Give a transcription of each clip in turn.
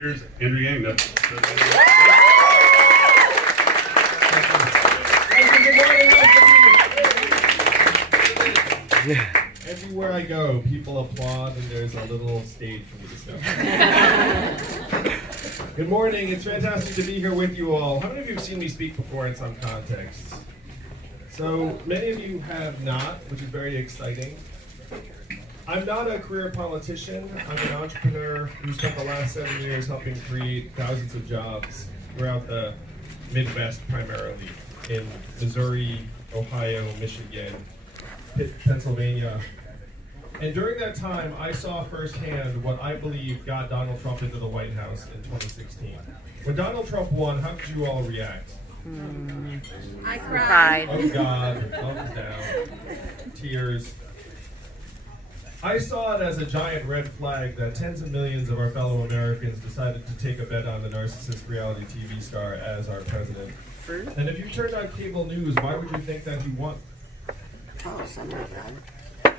Here's Andrew Yang. Everywhere I go, people applaud and there's a little stage for me to step. Good morning, it's fantastic to be here with you all. How many of you have seen me speak before in some contexts? So many of you have not, which is very exciting. I'm not a career politician. I'm an entrepreneur who spent the last 7 years helping create thousands of jobs throughout the Midwest, primarily in Missouri, Ohio, Michigan, Pennsylvania. And during that time, I saw firsthand what I believe got Donald Trump into the White House in 2016. When Donald Trump won, how did you all react? I cried. Oh God, thumbs down, tears. I saw it as a giant red flag that tens of millions of our fellow Americans decided to take a bet on the narcissist reality TV star as our president. And if you turned on cable news, why would you think that he won? Oh, somebody got it.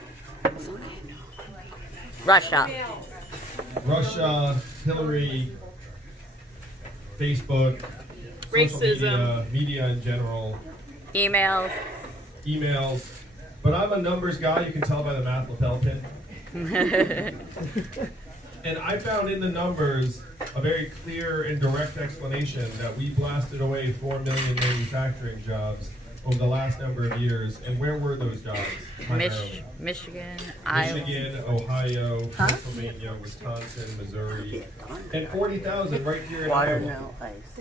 Russia, Hillary, Facebook, social media in general, emails. But I'm a numbers guy, you can tell by the math lapel pin. And I found in the numbers a very clear and direct explanation that we blasted away 4 million manufacturing jobs over the last number of years. And where were those jobs? Michigan, Ohio, Pennsylvania, Wisconsin, Missouri, and 40,000 right here in Iowa.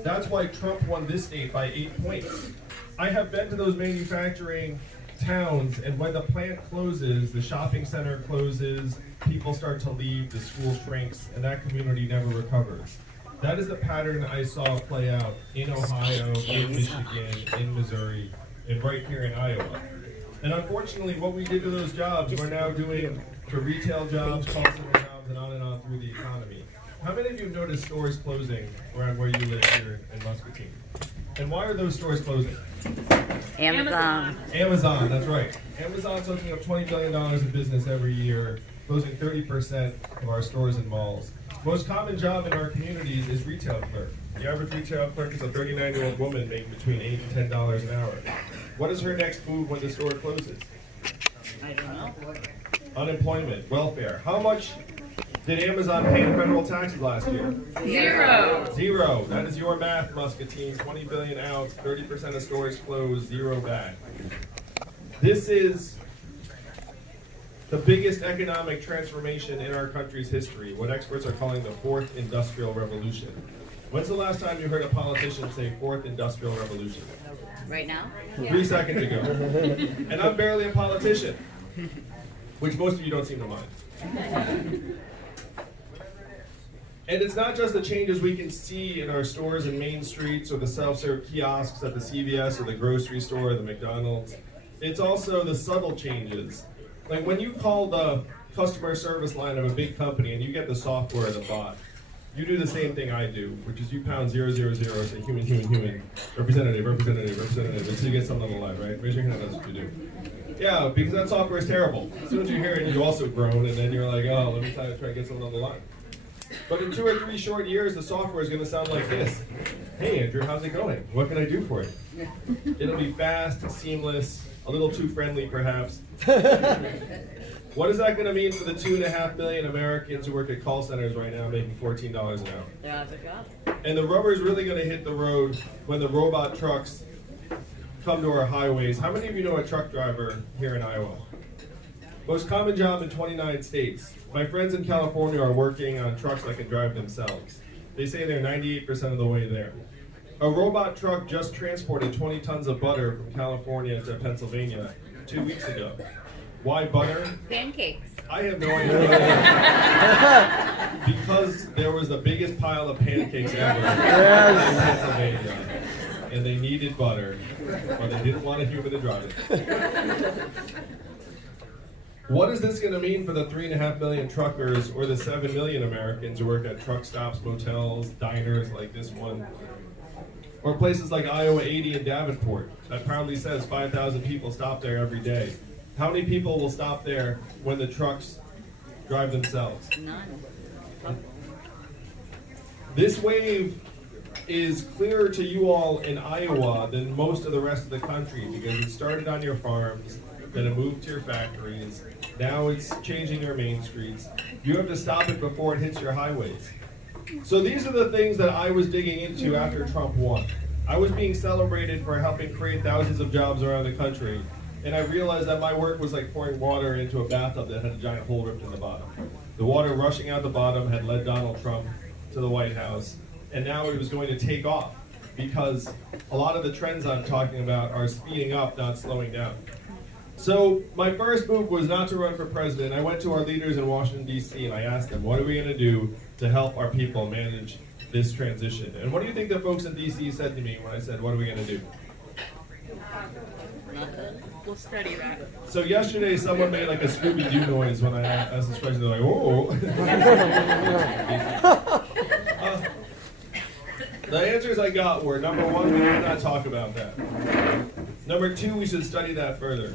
That's why Trump won this state by 8 points. I have been to those manufacturing towns, and when the plant closes, the shopping center closes, people start to leave, the school shrinks, and that community never recovers. That is the pattern I saw play out in Ohio, in Michigan, in Missouri, and right here in Iowa. And unfortunately, what we did to those jobs, we're now doing to retail jobs, call center jobs, and on through the economy. How many of you noticed stores closing around where you live here in Muscatine? And why are those stores closing? Amazon, that's right. Amazon's looking up $20 billion in business every year, closing 30% of our stores and malls. Most common job in our communities is retail clerk. The average retail clerk is a 39-year-old woman making between $8 and $10 an hour. What is her next move when the store closes? I don't know. Unemployment, welfare. How much did Amazon pay in federal taxes last year? Zero. That is your math, Muscatine. 20 billion out, 30% of stores closed, zero back. This is the biggest economic transformation in our country's history, what experts are calling the fourth industrial revolution. When's the last time you heard a politician say fourth industrial revolution? Right now? 3 seconds ago. And I'm barely a politician, which most of you don't seem to mind. And it's not just the changes we can see in our stores and main streets or the self-serve kiosks at the CVS or the grocery store or the McDonald's. It's also the subtle changes. Like when you call the customer service line of a big company and you get the software, the bot, you do the same thing I do, which is you pound 000, say human, representative, until you get something on the line, right? Raise your hand, that's what you do. Yeah, because that software is terrible. As soon as you hear it, you also groan, and then you're like, oh, let me try to get something on the line. But in 2 or 3 short years, the software is going to sound like this. Hey, Andrew, how's it going? What can I do for you? It'll be fast, seamless, a little too friendly, perhaps. What is that going to mean for the 2.5 million Americans who work at call centers right now making $14 an hour? Yeah, that's a job. And the rubber is really going to hit the road when the robot trucks come to our highways. How many of you know a truck driver here in Iowa? Most common job in 29 states. My friends in California are working on trucks that can drive themselves. They say they're 98% of the way there. A robot truck just transported 20 tons of butter from California to Pennsylvania 2 weeks ago. Why butter? Pancakes. I have no idea. Because there was the biggest pile of pancakes ever in Pennsylvania. And they needed butter, but they didn't want a human to drive it. What is this going to mean for the 3.5 million truckers or the 7 million Americans who work at truck stops, motels, diners like this one? Or places like Iowa 80 and Davenport that proudly says 5,000 people stop there every day. How many people will stop there when the trucks drive themselves? None. This wave is clearer to you all in Iowa than most of the rest of the country because it started on your farms, then it moved to your factories, now it's changing your main streets. You have to stop it before it hits your highways. So these are the things that I was digging into after Trump won. I was being celebrated for helping create thousands of jobs around the country, and I realized that my work was like pouring water into a bathtub that had a giant hole ripped in the bottom. The water rushing out the bottom had led Donald Trump to the White House, and now it was going to take off because a lot of the trends I'm talking about are speeding up, not slowing down. So my first move was not to run for president. I went to our leaders in Washington, D.C., and I asked them, what are we going to do to help our people manage this transition? And what do you think the folks in D.C. said to me when I said, what are we going to do? Nothing. We'll study that. So yesterday, someone made like a Scooby-Doo noise when I asked this question. They're like, "Oh." The answers I got were: number one, we did not talk about that. Number two, we should study that further.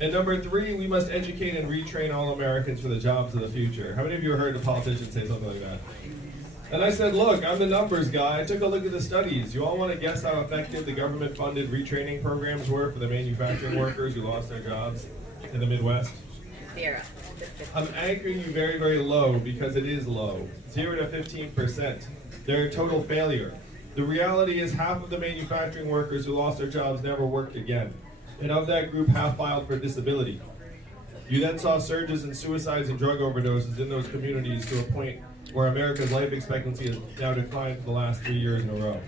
And number three, we must educate and retrain all Americans for the jobs of the future. How many of you heard a politician say something like that? And I said, look, I'm the numbers guy. I took a look at the studies. You all want to guess how effective the government-funded retraining programs were for the manufacturing workers who lost their jobs in the Midwest? 0. I'm anchoring you very, very low because it is low. 0 to 15%. They're a total failure. The reality is half of the manufacturing workers who lost their jobs never worked again. And of that group, half filed for disability. You then saw surges in suicides and drug overdoses in those communities to a point where America's life expectancy has now declined for the last 3 years in a row.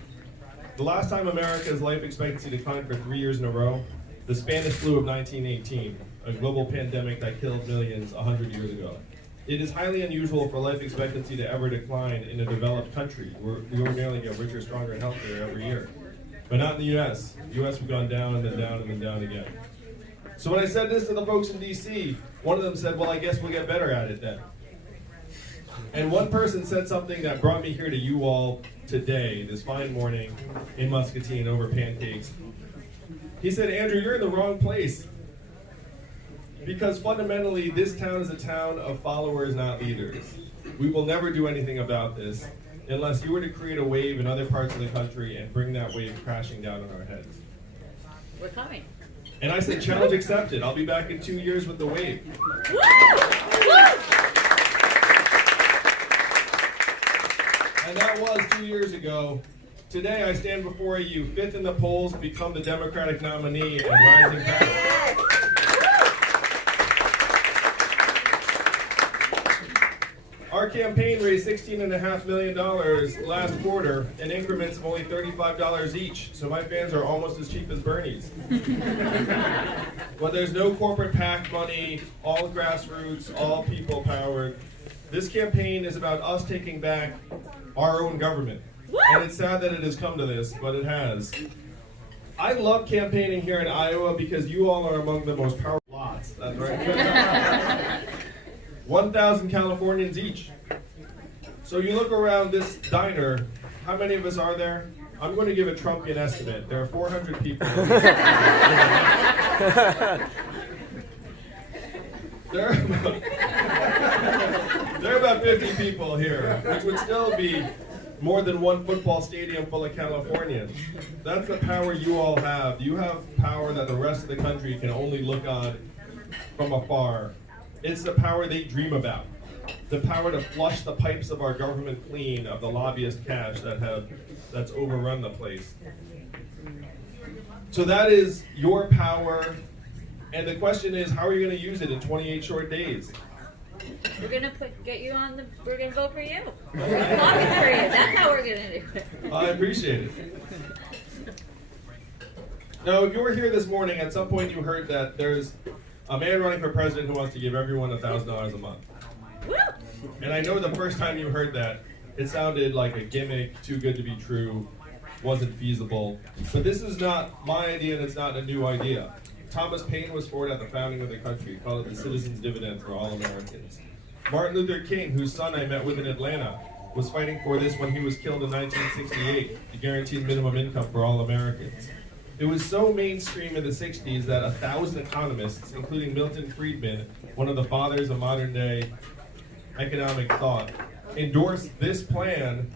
The last time America's life expectancy declined for 3 years in a row, the Spanish flu of 1918, a global pandemic that killed millions 100 years ago. It is highly unusual for life expectancy to ever decline in a developed country. We ordinarily get richer, stronger, and healthier every year. But not in the U.S. The U.S. we've gone down and then down and then down again. So when I said this to the folks in D.C., one of them said, well, I guess we'll get better at it then. And one person said something that brought me here to you all today, this fine morning in Muscatine over pancakes. He said, Andrew, you're in the wrong place. Because fundamentally, this town is a town of followers, not leaders. We will never do anything about this unless you were to create a wave in other parts of the country and bring that wave crashing down on our heads. We're coming. And I said, challenge accepted. I'll be back in 2 years with the wave. Woo! Woo! And that was 2 years ago. Today I stand before you, fifth in the polls, become the Democratic nominee and rising power. Yes! Our campaign raised $16.5 million last quarter in increments of only $35 each, so my fans are almost as cheap as Bernie's. But there's no corporate PAC money, all grassroots, all people powered. This campaign is about us taking back our own government. And it's sad that it has come to this, but it has. I love campaigning here in Iowa because you all are among the most powerful lots. That's right. 1,000 Californians each. So you look around this diner, how many of us are there? I'm going to give a Trumpian estimate. There are 400 people. There are about 50 people here, which would still be more than one football stadium full of Californians. That's the power you all have. You have power that the rest of the country can only look on from afar. It's the power they dream about. The power to flush the pipes of our government clean of the lobbyist cash that's overrun the place. So that is your power. And the question is, how are you going to use it in 28 short days? We're gonna get you on the. We're gonna vote for you. We're gonna lobby for you. That's how we're gonna do it. I appreciate it. Now, if you were here this morning, at some point you heard that there's a man running for president who wants to give everyone $1,000 a month. Woo! And I know the first time you heard that, it sounded like a gimmick, too good to be true, wasn't feasible. But this is not my idea, and it's not a new idea. Thomas Paine was for it at the founding of the country, called it the citizen's dividend for all Americans. Martin Luther King, whose son I met with in Atlanta, was fighting for this when he was killed in 1968, the guaranteed minimum income for all Americans. It was so mainstream in the 60s that 1,000 economists, including Milton Friedman, one of the fathers of modern day economic thought, endorsed this plan.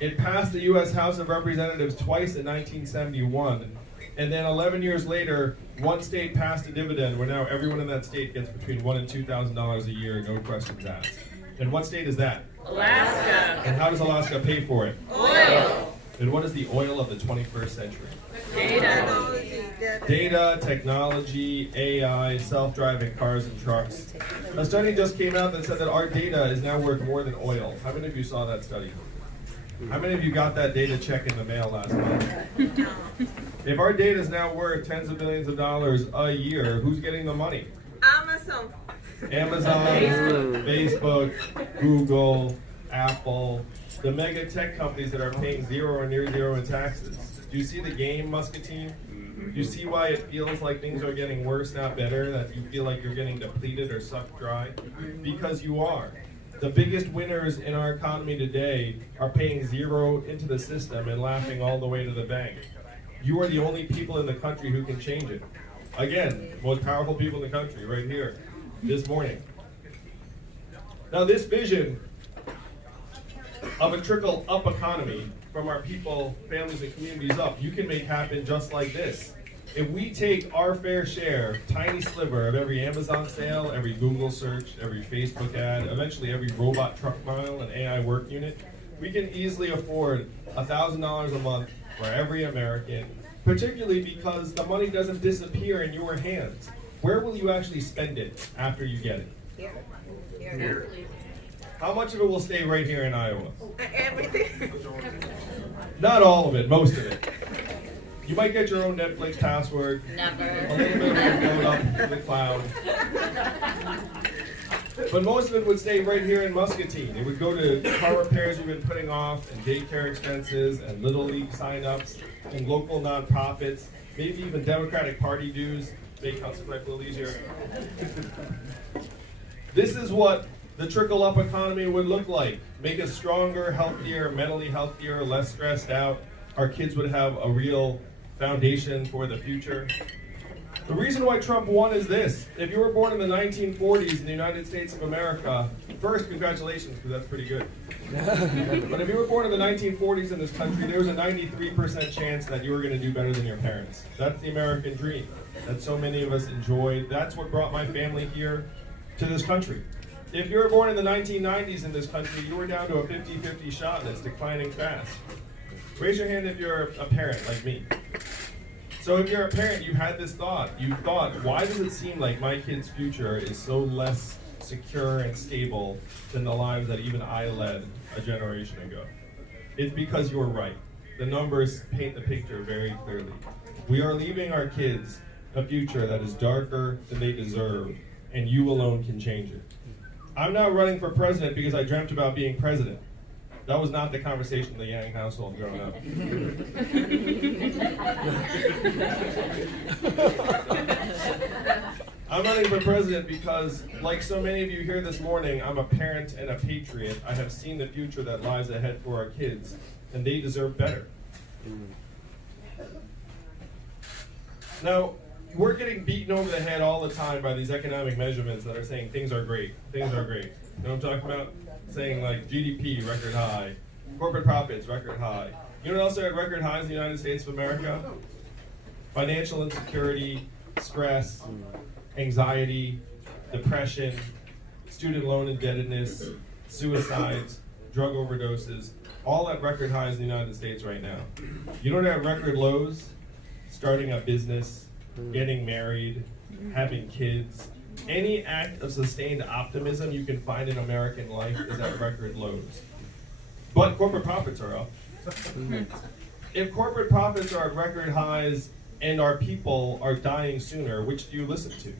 It passed the U.S. House of Representatives twice in 1971, and then 11 years later, one state passed a dividend where now everyone in that state gets between $1,000 and $2,000 a year, no questions asked. And what state is that? Alaska. And how does Alaska pay for it? Oil. And what is the oil of the 21st century? Data. Data, technology, AI, self-driving cars and trucks. A study just came out that said that our data is now worth more than oil. How many of you saw that study? How many of you got that data check in the mail last month? If our data is now worth tens of billions of dollars a year, who's getting the money? Amazon, Facebook, Google, Apple, the mega tech companies that are paying zero or near zero in taxes. Do you see the game, Muscatine? Do you see why it feels like things are getting worse, not better? That you feel like you're getting depleted or sucked dry? Because you are. The biggest winners in our economy today are paying zero into the system and laughing all the way to the bank. You are the only people in the country who can change it. Again, most powerful people in the country, right here, this morning. Now, this vision of a trickle-up economy from our people, families, and communities up, you can make happen just like this. If we take our fair share, tiny sliver of every Amazon sale, every Google search, every Facebook ad, eventually every robot truck mile and AI work unit, we can easily afford $1,000 a month for every American, particularly because the money doesn't disappear in your hands. Where will you actually spend it after you get it? Here. How much of it will stay right here in Iowa? Everything. Not all of it, most of it. You might get your own Netflix password. Never. A little bit of it going up to the cloud. But most of it would stay right here in Muscatine. It would go to car repairs you've been putting off, and daycare expenses, and Little League signups, and local nonprofits, maybe even Democratic Party dues. Make House life a little easier. This is what the trickle-up economy would look like. Make us stronger, healthier, mentally healthier, less stressed out. Our kids would have a real foundation for the future. The reason why Trump won is this. If you were born in the 1940s in the United States of America, first, congratulations, because that's pretty good. But if you were born in the 1940s in this country, there was a 93% chance that you were going to do better than your parents. That's the American dream that so many of us enjoyed. That's what brought my family here to this country. If you were born in the 1990s in this country, you were down to a 50-50 shot and it's declining fast. Raise your hand if you're a parent like me. So if you're a parent, you had this thought. You thought, why does it seem like my kid's future is so less secure and stable than the lives that even I led a generation ago? It's because you're right. The numbers paint the picture very clearly. We are leaving our kids a future that is darker than they deserve, and you alone can change it. I'm not running for president because I dreamt about being president. That was not the conversation in the Yang household growing up. I'm running for president because, like so many of you here this morning, I'm a parent and a patriot. I have seen the future that lies ahead for our kids, and they deserve better. Now, we're getting beaten over the head all the time by these economic measurements that are saying things are great, things are great. You know what I'm talking about? Saying like GDP, record high, corporate profits, record high. You know what else are at record highs in the United States of America? Financial insecurity, stress, anxiety, depression, student loan indebtedness, suicides, drug overdoses, all at record highs in the United States right now. You know what are at record lows? Starting a business, getting married, having kids. Any act of sustained optimism you can find in American life is at record lows. But corporate profits are up. If corporate profits are at record highs and our people are dying sooner, which do you listen to?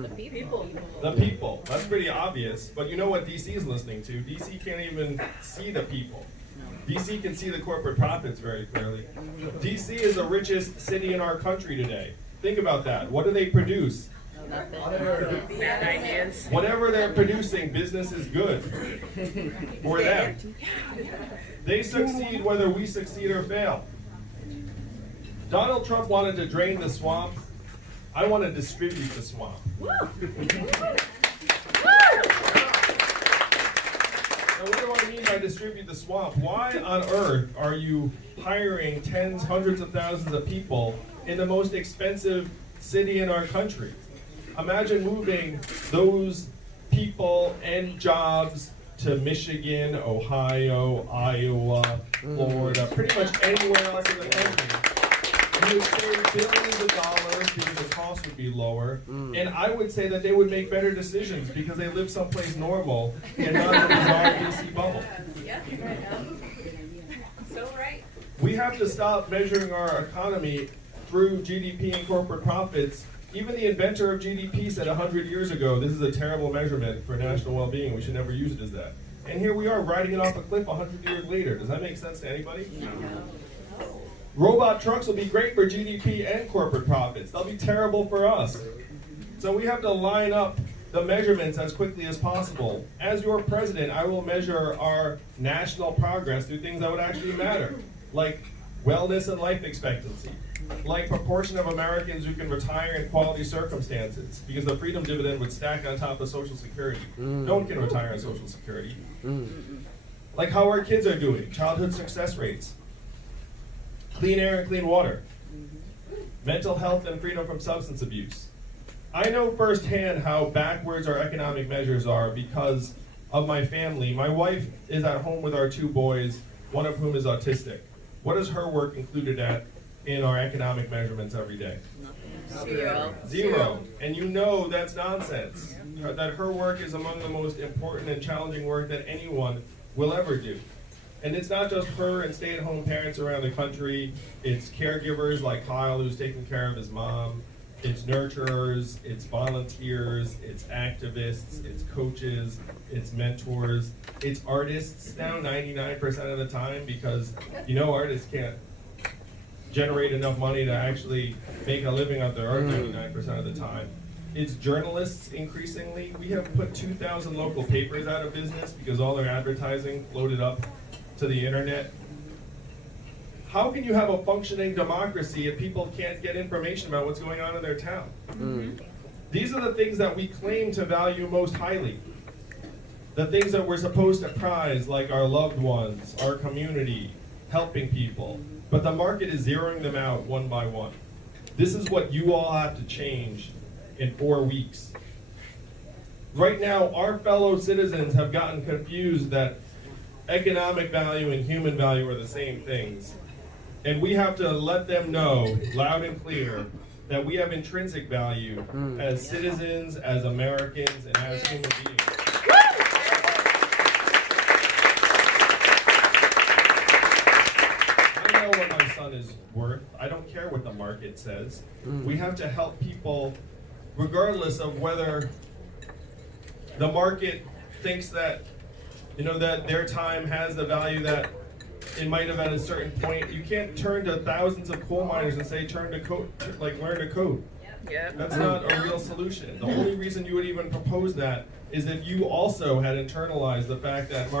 The people. The people. That's pretty obvious. But you know what DC is listening to? DC can't even see the people. DC can see the corporate profits very clearly. DC is the richest city in our country today. Think about that. What do they produce? Bad ideas. Whatever they're producing, business is good for them. They succeed whether we succeed or fail. Donald Trump wanted to drain the swamp. I want to distribute the swamp. Now, what do I mean by distribute the swamp? Why on earth are you hiring tens, hundreds of thousands of people in the most expensive city in our country? Imagine moving those people and jobs to Michigan, Ohio, Iowa, Florida, pretty much anywhere else in the country. You would save billions of dollars because the cost would be lower. And I would say that they would make better decisions because they live someplace normal and not in a bizarre DC bubble. Yeah. So right. We have to stop measuring our economy through GDP and corporate profits. Even the inventor of GDP said 100 years ago, this is a terrible measurement for national well-being. We should never use it as that. And here we are riding it off a cliff 100 years later. Does that make sense to anybody? No. Robot trucks will be great for GDP and corporate profits. They'll be terrible for us. So we have to line up the measurements as quickly as possible. As your president, I will measure our national progress through things that would actually matter, like wellness and life expectancy, like proportion of Americans who can retire in quality circumstances, because the freedom dividend would stack on top of Social Security. No one can retire on Social Security. Like how our kids are doing, childhood success rates, clean air and clean water, mental health and freedom from substance abuse. I know firsthand how backwards our economic measures are because of my family. My wife is at home with our 2 boys, one of whom is autistic. What is her work included in our economic measurements every day? Zero. And you know that's nonsense. That her work is among the most important and challenging work that anyone will ever do. And it's not just her and stay-at-home parents around the country. It's caregivers like Kyle, who's taking care of his mom. It's nurturers, it's volunteers, it's activists, it's coaches, it's mentors, it's artists now 99% of the time, because you know artists can't generate enough money to actually make a living out their art 99% of the time. It's journalists increasingly. We have put 2,000 local papers out of business because all their advertising floated up to the internet. How can you have a functioning democracy if people can't get information about what's going on in their town? These are the things that we claim to value most highly. The things that we're supposed to prize, like our loved ones, our community, helping people. But the market is zeroing them out one by one. This is what you all have to change in 4 weeks. Right now, our fellow citizens have gotten confused that economic value and human value are the same things. And we have to let them know, loud and clear, that we have intrinsic value as citizens, as Americans, and as human beings. I know what my son is worth. I don't care what the market says. We have to help people, regardless of whether the market thinks that, you know, that their time has the value that it might have at a certain point. You can't turn to thousands of coal miners and say, learn to code. Yep. That's not a real solution. The only reason you would even propose that is if you also had internalized the fact that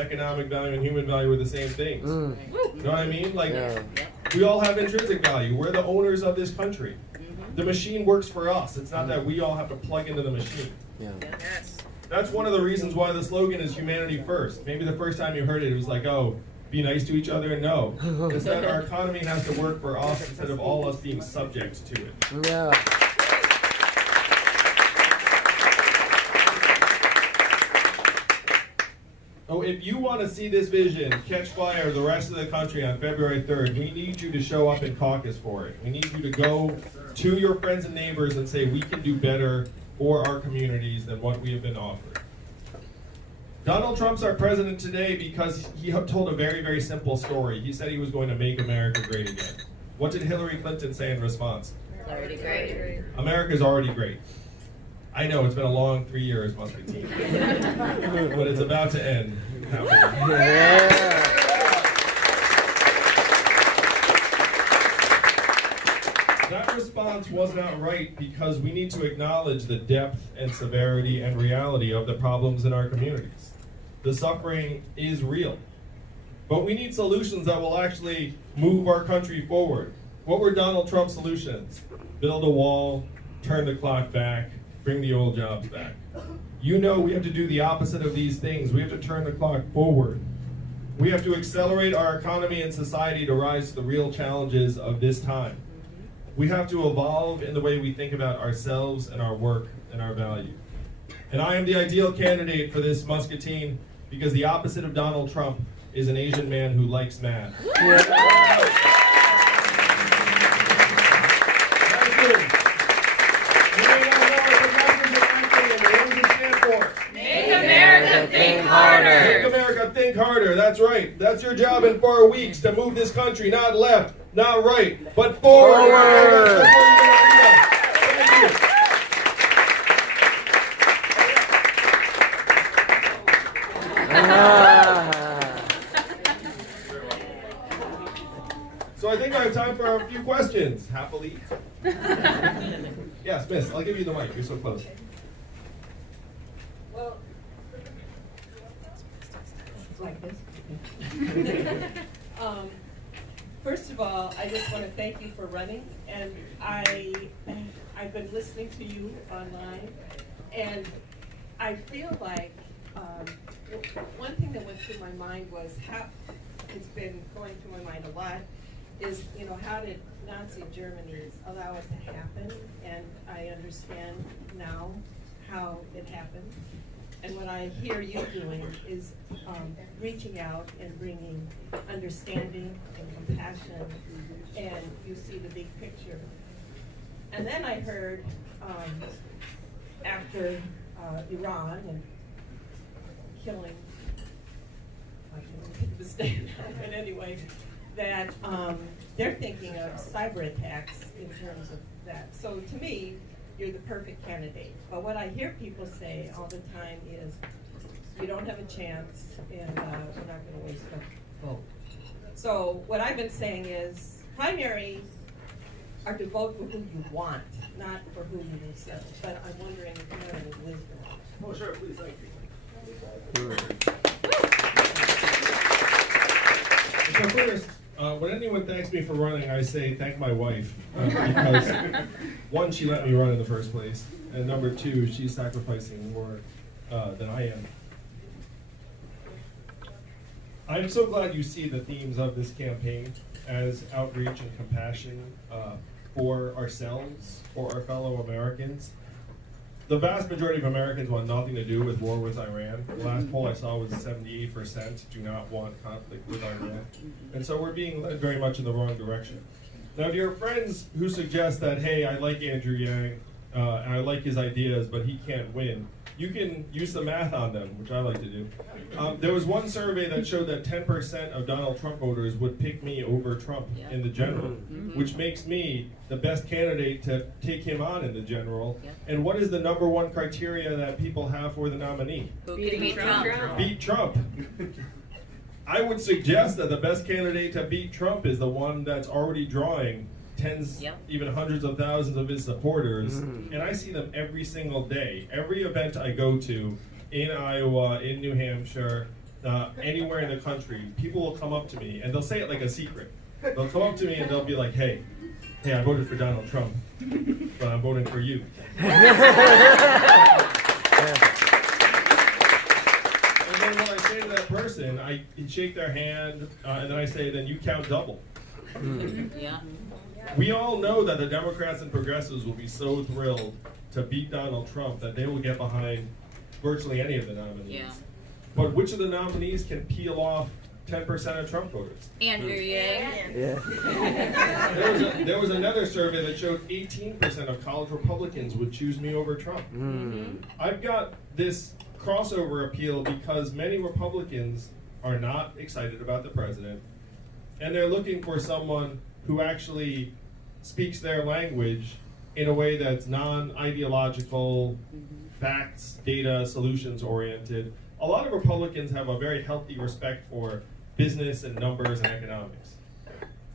economic value and human value are the same things. You know what I mean? Like, we all have intrinsic value. We're the owners of this country. The machine works for us. It's not that we all have to plug into the machine. Yes. That's one of the reasons why the slogan is humanity first. Maybe the first time you heard it, it was like, oh, be nice to each other. No. It's that our economy has to work for us instead of all us being subject to it. Yeah. Oh, if you want to see this vision catch fire the rest of the country on February 3rd, we need you to show up in caucus for it. We need you to go to your friends and neighbors and say we can do better for our communities than what we have been offered. Donald Trump's our president today because he told a very, very simple story. He said he was going to make America great again. What did Hillary Clinton say in response? Already great. America's already great. I know, it's been a long 3 years, Muscatine. But it's about to end. That response was not right because we need to acknowledge the depth and severity and reality of the problems in our communities. The suffering is real. But we need solutions that will actually move our country forward. What were Donald Trump's solutions? Build a wall, turn the clock back, bring the old jobs back. You know we have to do the opposite of these things. We have to turn the clock forward. We have to accelerate our economy and society to rise to the real challenges of this time. We have to evolve in the way we think about ourselves and our work and our value. And I am the ideal candidate for this Muscatine because the opposite of Donald Trump is an Asian man who likes math. Thank you. You may not know what the numbers are actually, and what does it stand for? Make America think harder. Make America think harder. That's right. That's your job in 4 weeks, to move this country not left, not right, but forward. That's what you're gonna do. Thank you. So I think I have time for a few questions. Happily. Yes, miss. I'll give you the mic. You're so close. Well, like this. First of all, I just want to thank you for running, and I've been listening to you online, and I feel like one thing that went through my mind was how it's been going through my mind a lot is, you know, how did Nazi Germany allow it to happen? And I understand now how it happened. And what I hear you doing is reaching out and bringing understanding and compassion, and you see the big picture. And then I heard after Iran and killing, I can't think of his name now, but anyway, that they're thinking of cyber attacks in terms of that. So to me, you're the perfect candidate. But what I hear people say all the time is, you don't have a chance, and we're not going to waste a vote. So what I've been saying is, primaries are to vote for who you want, not for who you will serve. But I'm wondering if you have any wisdom. Oh, sure, please, thank you. So first, when anyone thanks me for running, I say thank my wife, because one, she let me run in the first place, and number two, she's sacrificing more than I am. I'm so glad you see the themes of this campaign as outreach and compassion for ourselves, for our fellow Americans. The vast majority of Americans want nothing to do with war with Iran. The last poll I saw was 78% do not want conflict with Iran. And so we're being led very much in the wrong direction. Now, to your friends who suggest that, hey, I like Andrew Yang, and I like his ideas, but he can't win, you can use the math on them, which I like to do. There was one survey that showed that 10% of Donald Trump voters would pick me over Trump in the general, which makes me the best candidate to take him on in the general. And what is the number one criteria that people have for the nominee? Beat Trump. Beat Trump. I would suggest that the best candidate to beat Trump is the one that's already drawing tens, even hundreds of thousands of his supporters, and I see them every single day. Every event I go to in Iowa, in New Hampshire, anywhere in the country, people will come up to me and they'll say it like a secret. They'll come up to me and they'll be like, hey, I voted for Donald Trump, but I'm voting for you. And then when I say to that person, I shake their hand, and then I say, then you count double. We all know that the Democrats and progressives will be so thrilled to beat Donald Trump that they will get behind virtually any of the nominees. But which of the nominees can peel off 10% of Trump voters? Andrew Yang. There was another survey that showed 18% of college Republicans would choose me over Trump. I've got this crossover appeal because many Republicans are not excited about the president, and they're looking for someone who actually speaks their language in a way that's non-ideological, facts, data, solutions oriented. A lot of Republicans have a very healthy respect for business and numbers and economics.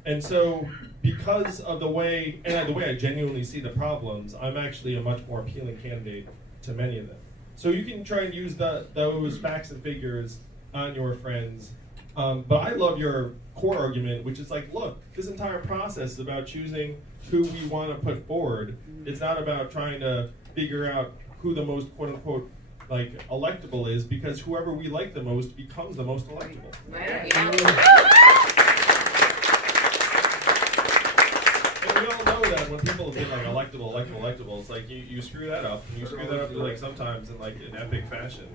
And so because of the way I genuinely see the problems, I'm actually a much more appealing candidate to many of them. So you can try and use those facts and figures on your friends. But I love your core argument, which is like, look, this entire process is about choosing who we want to put forward. It's not about trying to figure out who the most quote-unquote like electable is because whoever we like the most becomes the most electable. And we all know that when people get like electable, it's like you screw that up. And you screw that up like sometimes in like an epic fashion.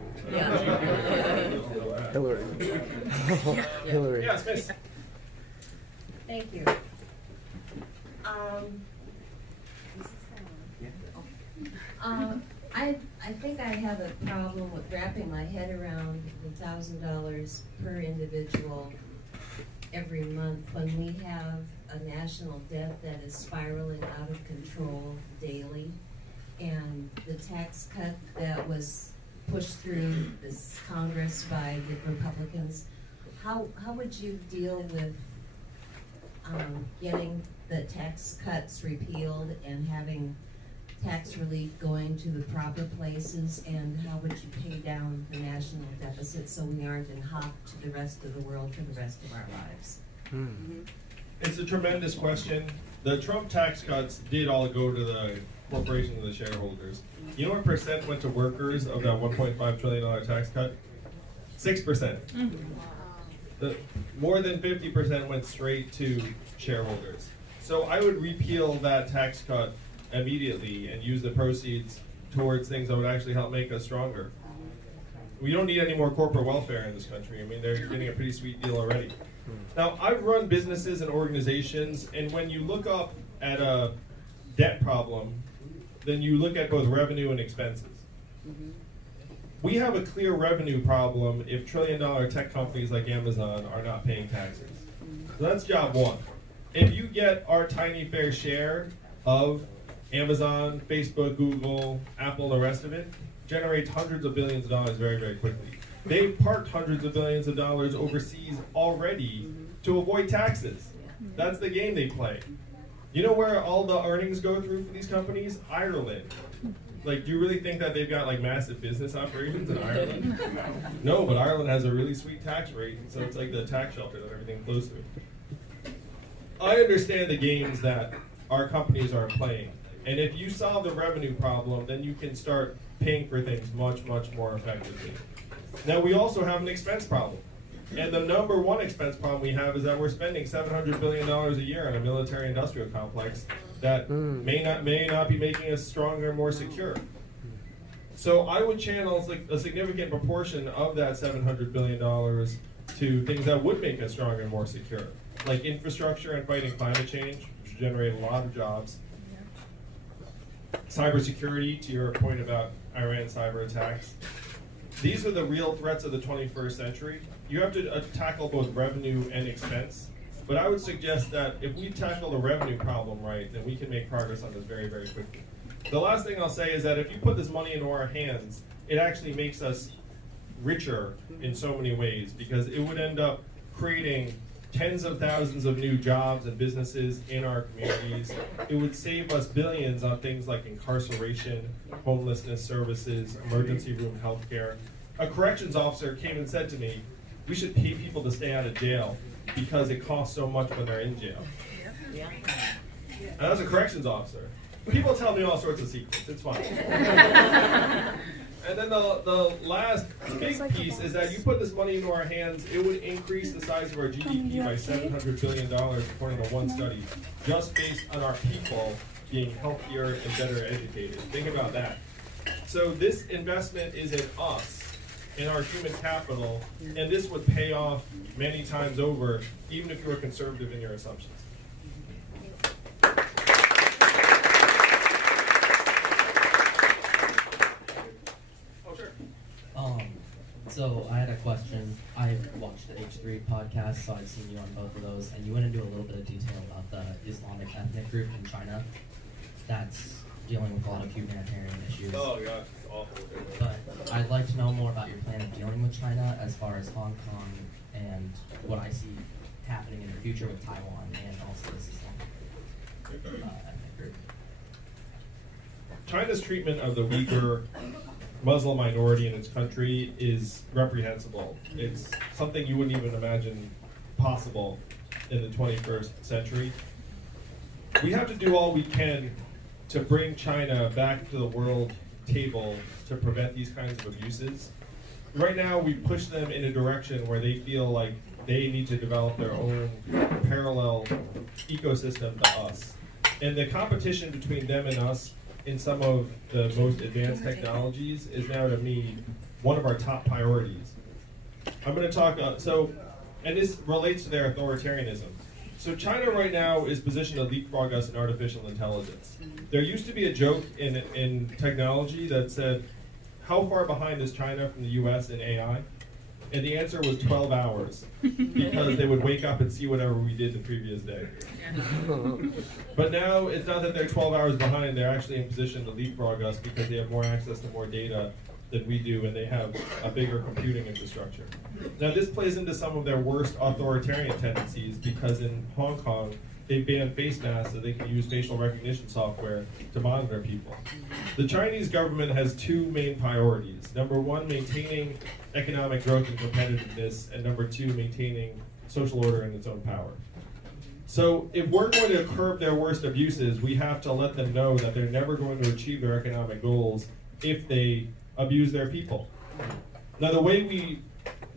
Hillary. Hillary. Yes, Miss. Thank you. I think I have a problem with wrapping my head around the $1,000 per individual every month when we have a national debt that is spiraling out of control daily, and the tax cut that was pushed through this Congress by the Republicans. How would you deal with getting the tax cuts repealed and having tax relief going to the proper places, and how would you pay down the national deficit so we aren't in hock to the rest of the world for the rest of our lives? It's a tremendous question. The Trump tax cuts did all go to the corporations and the shareholders. You know what percent went to workers of that $1.5 trillion tax cut? 6%. More than 50% went straight to shareholders. So I would repeal that tax cut immediately and use the proceeds towards things that would actually help make us stronger. We don't need any more corporate welfare in this country. I mean, they're getting a pretty sweet deal already. Now, I've run businesses and organizations, and when you look up at a debt problem, then you look at both revenue and expenses. We have a clear revenue problem if trillion-dollar tech companies like Amazon are not paying taxes. So that's job one. If you get our tiny fair share of Amazon, Facebook, Google, Apple, the rest of it, generates hundreds of billions of dollars very, very quickly. They've parked hundreds of billions of dollars overseas already to avoid taxes. That's the game they play. You know where all the earnings go through for these companies? Ireland. Like, do you really think that they've got like massive business operations in Ireland? No, but Ireland has a really sweet tax rate, so it's like the tax shelter that everything flows through. I understand the games that our companies are playing. And if you solve the revenue problem, then you can start paying for things much, much more effectively. Now, we also have an expense problem. And the number one expense problem we have is that we're spending $700 billion a year on a military-industrial complex that may not be making us stronger and more secure. So I would channel a significant proportion of that $700 billion to things that would make us stronger and more secure, like infrastructure and fighting climate change, which generate a lot of jobs. Cybersecurity, to your point about Iran cyber attacks. These are the real threats of the 21st century. You have to tackle both revenue and expense. But I would suggest that if we tackle the revenue problem right, then we can make progress on this very, very quickly. The last thing I'll say is that if you put this money into our hands, it actually makes us richer in so many ways, because it would end up creating tens of thousands of new jobs and businesses in our communities. It would save us billions on things like incarceration, homelessness services, emergency room health care. A corrections officer came and said to me, we should pay people to stay out of jail because it costs so much when they're in jail. And I was a corrections officer. People tell me all sorts of secrets, it's fine. And then the last big piece is that you put this money into our hands, it would increase the size of our GDP by $700 billion, according to one study, just based on our people being healthier and better educated. Think about that. So this investment is in us, in our human capital, and this would pay off many times over, even if you were conservative in your assumptions. So I had a question. I watched the H3 podcast, so I've seen you on both of those, and you went into a little bit of detail about the Islamic ethnic group in China that's dealing with a lot of humanitarian issues. Oh gosh, it's awful. But I'd like to know more about your plan of dealing with China as far as Hong Kong and what I see happening in the future with Taiwan and also this Islamic ethnic group. China's treatment of the Uyghur Muslim minority in its country is reprehensible. It's something you wouldn't even imagine possible in the 21st century. We have to do all we can to bring China back to the world table to prevent these kinds of abuses. Right now, we push them in a direction where they feel like they need to develop their own parallel ecosystem to us. And the competition between them and us in some of the most advanced technologies is now, to me, one of our top priorities. I'm going to talk, and this relates to their authoritarianism. So China right now is positioned to leapfrog us in artificial intelligence. There used to be a joke in technology that said, how far behind is China from the US in AI? And the answer was 12 hours, because they would wake up and see whatever we did the previous day. But now it's not that they're 12 hours behind, they're actually in position to leapfrog us because they have more access to more data than we do, and they have a bigger computing infrastructure. Now this plays into some of their worst authoritarian tendencies, because in Hong Kong, they banned face masks so they can use facial recognition software to monitor people. The Chinese government has two main priorities. Number one, maintaining economic growth and competitiveness, and number two, maintaining social order and its own power. So if we're going to curb their worst abuses, we have to let them know that they're never going to achieve their economic goals if they abuse their people. Now the way we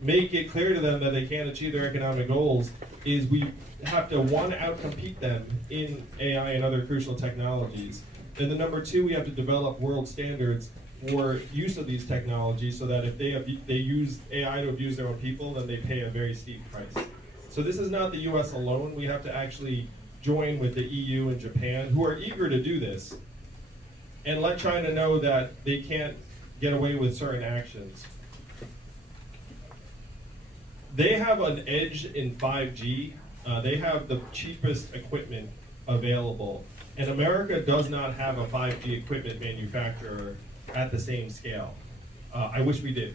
make it clear to them that they can't achieve their economic goals is we have to, one, outcompete them in AI and other crucial technologies. And then number two, we have to develop world standards for use of these technologies so that if they use AI to abuse their own people, then they pay a very steep price. So this is not the US alone. We have to actually join with the EU and Japan, who are eager to do this, and let China know that they can't get away with certain actions. They have an edge in 5G. They have the cheapest equipment available. And America does not have a 5G equipment manufacturer at the same scale. I wish we did.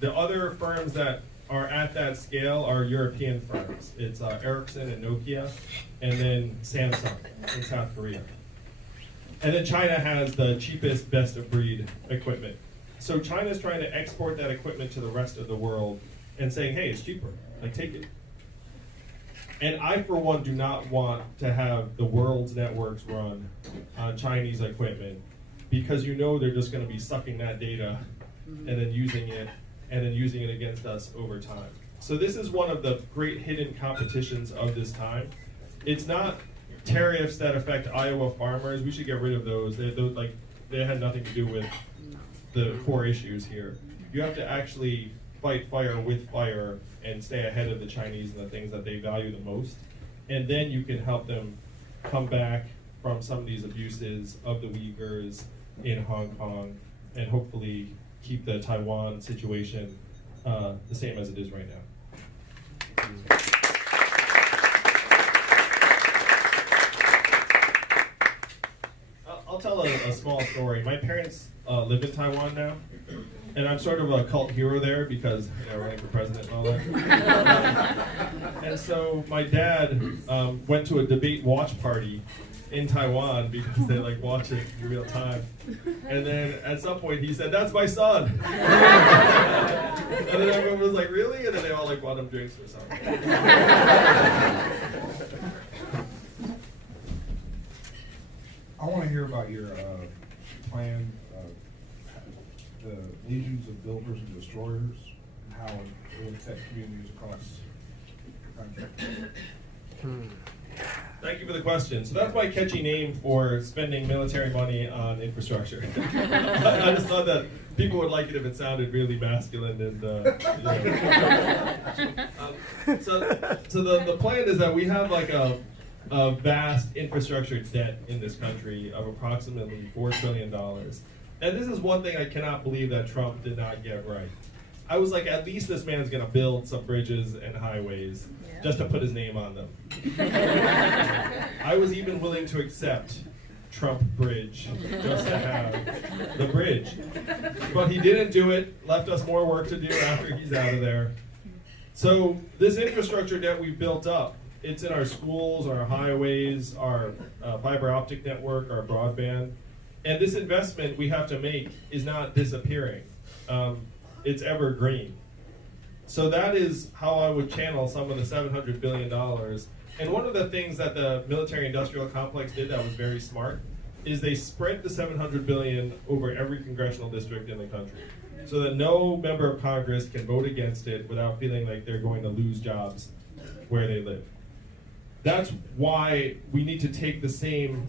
The other firms that are at that scale are European firms. It's Ericsson and Nokia, and then Samsung in South Korea. And then China has the cheapest, best of breed equipment. So China's trying to export that equipment to the rest of the world and saying, hey, it's cheaper, like take it. And I, for one, do not want to have the world's networks run on Chinese equipment, because you know they're just going to be sucking that data and then using it against us over time. So this is one of the great hidden competitions of this time. It's not tariffs that affect Iowa farmers. We should get rid of those. They had nothing to do with the core issues here. You have to actually fight fire with fire and stay ahead of the Chinese and the things that they value the most. And then you can help them come back from some of these abuses of the Uyghurs in Hong Kong, and hopefully keep the Taiwan situation the same as it is right now. I'll tell a small story. My parents live in Taiwan now, and I'm sort of a cult hero there because running for president and all that. And so my dad went to a debate watch party in Taiwan because they like watching in real time. And then at some point he said, "That's my son." And then everyone was like, "Really?" And then they all like bought him drinks or something. I want to hear about your plan, the legions of builders and destroyers, and how it will affect communities across the country. Thank you for the question. So that's my catchy name for spending military money on infrastructure. I just thought that people would like it if it sounded really masculine and. So the plan is that we have like a vast infrastructure debt in this country of approximately $4 trillion. And this is one thing I cannot believe that Trump did not get right. I was like, at least this man's gonna build some bridges and highways just to put his name on them. I was even willing to accept Trump Bridge just to have the bridge. But he didn't do it, left us more work to do after he's out of there. So this infrastructure debt we've built up, it's in our schools, our highways, our fiber optic network, our broadband. And this investment we have to make is not disappearing. It's evergreen. So that is how I would channel some of the $700 billion. And one of the things that the military-industrial complex did that was very smart is they spread the $700 billion over every congressional district in the country, so that no member of Congress can vote against it without feeling like they're going to lose jobs where they live. That's why we need to take the same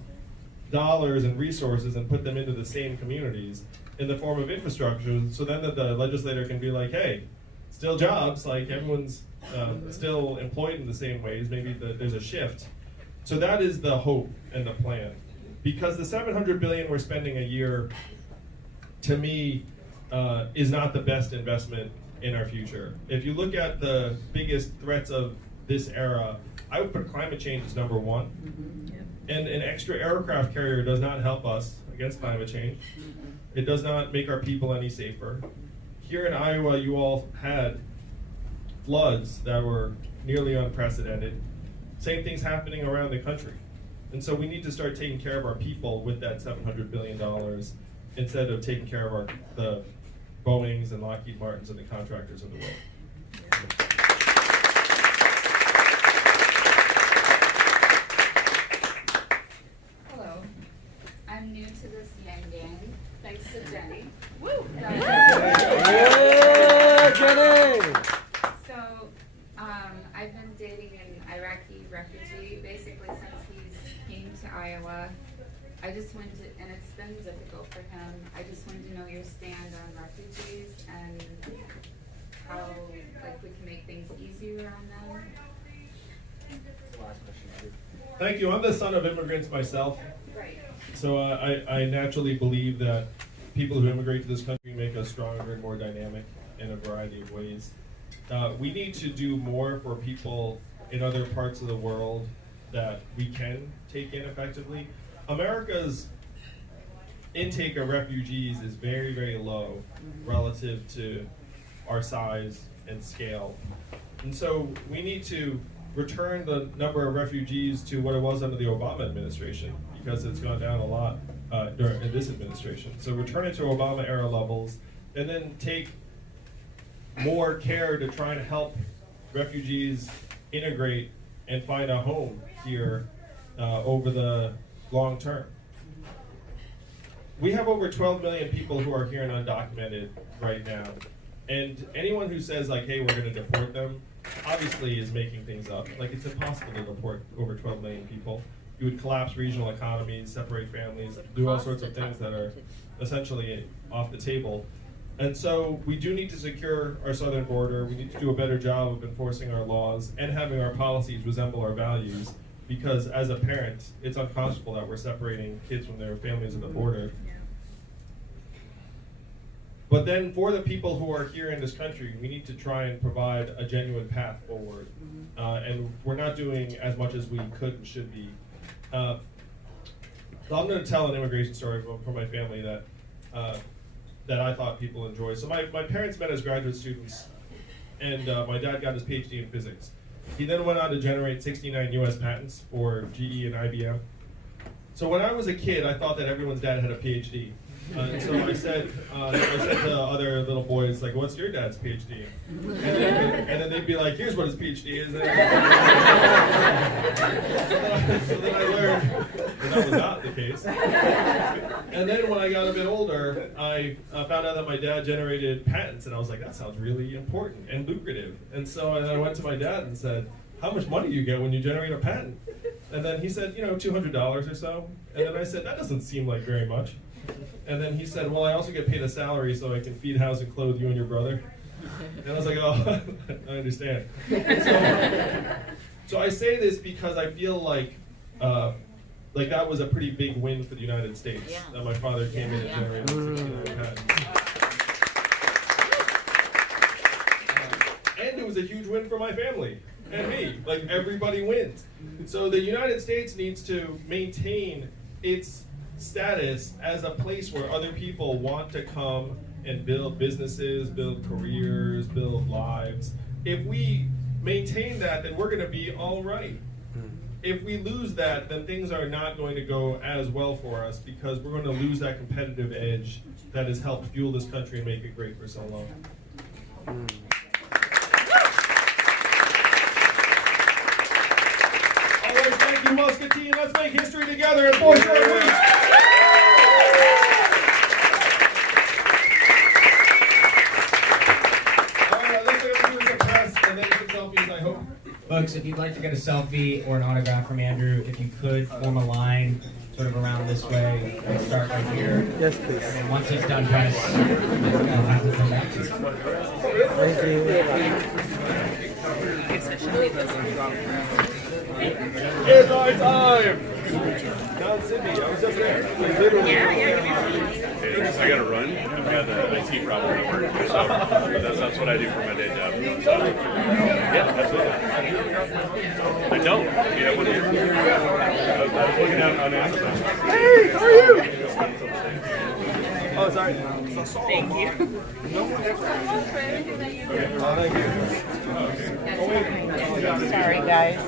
dollars and resources and put them into the same communities in the form of infrastructure, so then that the legislator can be like, hey, still jobs, like everyone's still employed in the same ways, maybe there's a shift. So that is the hope and the plan. Because the $700 billion we're spending a year, to me, is not the best investment in our future. If you look at the biggest threats of this era, I would put climate change as number one. And an extra aircraft carrier does not help us against climate change. It does not make our people any safer. Here in Iowa, you all had floods that were nearly unprecedented. Same thing's happening around the country. And so we need to start taking care of our people with that $700 billion instead of taking care of the Boeings and Lockheed Martins and the contractors of the world. Hello. I'm new to this Yang Gang, thanks to Jenny. Woo! Yeah, Jenny! So, I've been dating an Iraqi refugee basically since he's came to Iowa. I just wanted to, and it's been difficult for him. I just wanted to know your stand on refugees and how, like, we can make things easier on them. Thank you. I'm the son of immigrants myself. Right. So I naturally believe that people who immigrate to this country make us stronger and more dynamic in a variety of ways. We need to do more for people in other parts of the world that we can take in effectively. America's intake of refugees is very, very low relative to our size and scale. And so we need to return the number of refugees to what it was under the Obama administration, because it's gone down a lot in this administration. So return it to Obama era levels, and then take more care to try and help refugees integrate and find a home here over the long term. We have over 12 million people who are here and undocumented right now. And anyone who says like, hey, we're gonna deport them, obviously is making things up. Like, it's impossible to deport over 12 million people. You would collapse regional economies, separate families, do all sorts of things that are essentially off the table. And so we do need to secure our southern border. We need to do a better job of enforcing our laws and having our policies resemble our values, because as a parent, it's unconscionable that we're separating kids from their families at the border. But then for the people who are here in this country, we need to try and provide a genuine path forward. And we're not doing as much as we could and should be. So I'm going to tell an immigration story from my family that I thought people enjoy. So my parents met as graduate students, and my dad got his PhD in physics. He then went on to generate 69 US patents for GE and IBM. So when I was a kid, I thought that everyone's dad had a PhD. And so I said to other little boys, like, what's your dad's PhD in? And then they'd be like, here's what his PhD is. So then I learned that was not the case. And then when I got a bit older, I found out that my dad generated patents, and I was like, that sounds really important and lucrative. And so I went to my dad and said, how much money do you get when you generate a patent? And then he said, $200 or so. And then I said, that doesn't seem like very much. And then he said, well, I also get paid a salary so I can feed, house, and clothe you and your brother. And I was like, oh, I understand. So I say this because I feel like that was a pretty big win for the United States, that my father came in and generated 69 patents. And it was a huge win for my family and me. Like, everybody wins. So the United States needs to maintain its status as a place where other people want to come and build businesses, build careers, build lives. If we maintain that, then we're going to be all right. If we lose that, then things are not going to go as well for us, because we're going to lose that competitive edge that has helped fuel this country and make it great for so long. All right, thank you. Muscatine. Let's make history together in 4 short weeks. All right, let's do some press and then some selfies, I hope. Folks, if you'd like to get a selfie or an autograph from Andrew, if you could form a line sort of around this way and start right here. Yes, please. And then once he's done press, I'll have to come back to you. Thank you. It's our time! Now Sydney, I was just there. Literally. I gotta run. I've got an IT problem at work, so that's what I do for my day job. So, yeah, that's what I don't. You have one here? I was looking out on Amazon. Hey, how are you? Oh, sorry. Thank you. Oh, thank you. Sorry, guys.